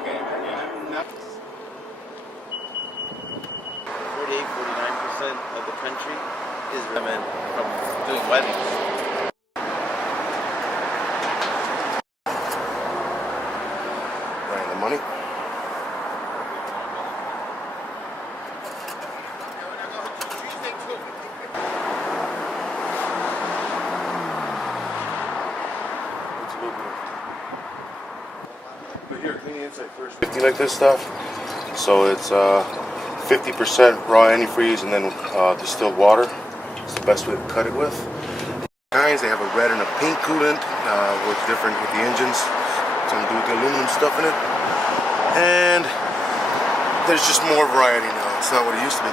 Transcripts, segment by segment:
49% of the country is women from doing weddings. Right, the money. But here, clean the inside first. 50 like this stuff. So it's 50% raw antifreeze and then distilled water. It's the best way to cut it with. Guys, they have a red and a pink coolant. Works different with the engines. Something to do with the aluminum stuff in it. And there's just more variety now. It's not what it used to be.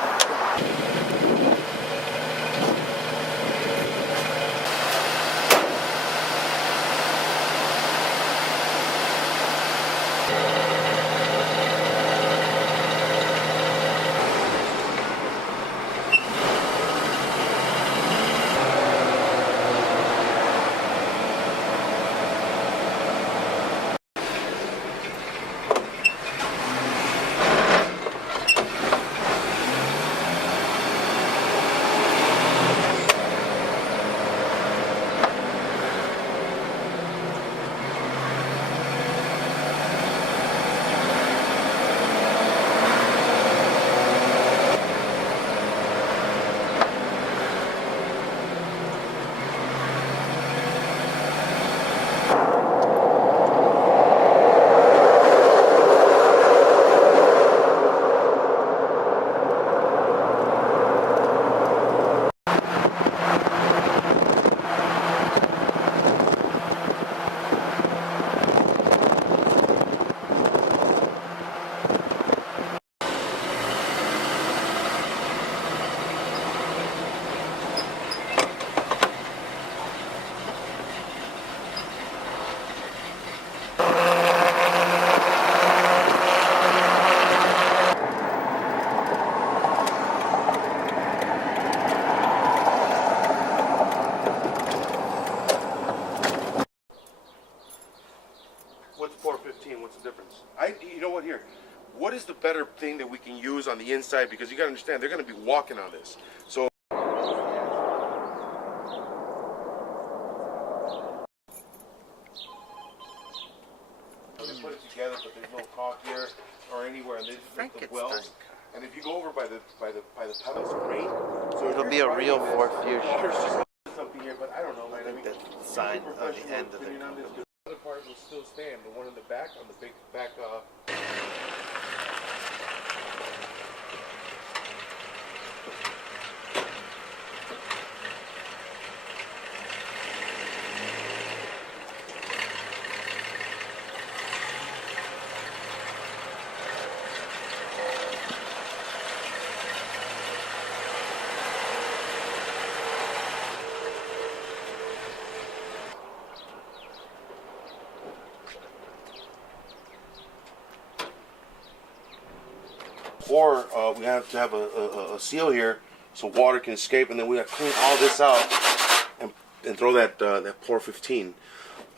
What's 415? What's the difference? You know what, here? What is the better thing that we can use on the inside? Because you gotta understand, they're gonna be walking on this. So they put it together, but there's no caulk here or anywhere, and they just make the wells. And if you go over by the pedals of rain, so it'll be a real Ford Fusion. There's just something here, but I don't know, man. I think the sign on the end of it. The other part will still stand, the one in the back, on the big back. Or we have to have a seal here so water can escape, and then we have to clean all this out and throw that pour 15.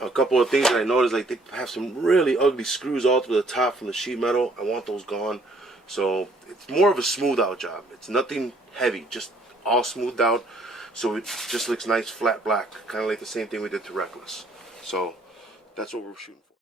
A couple of things that I noticed, like they have some really ugly screws all through the top from the sheet metal. I want those gone. So it's more of a smooth out job. It's nothing heavy, just all smoothed out. So it just looks nice, flat black, kind of like the same thing we did to Reckless. So that's what we're shooting for.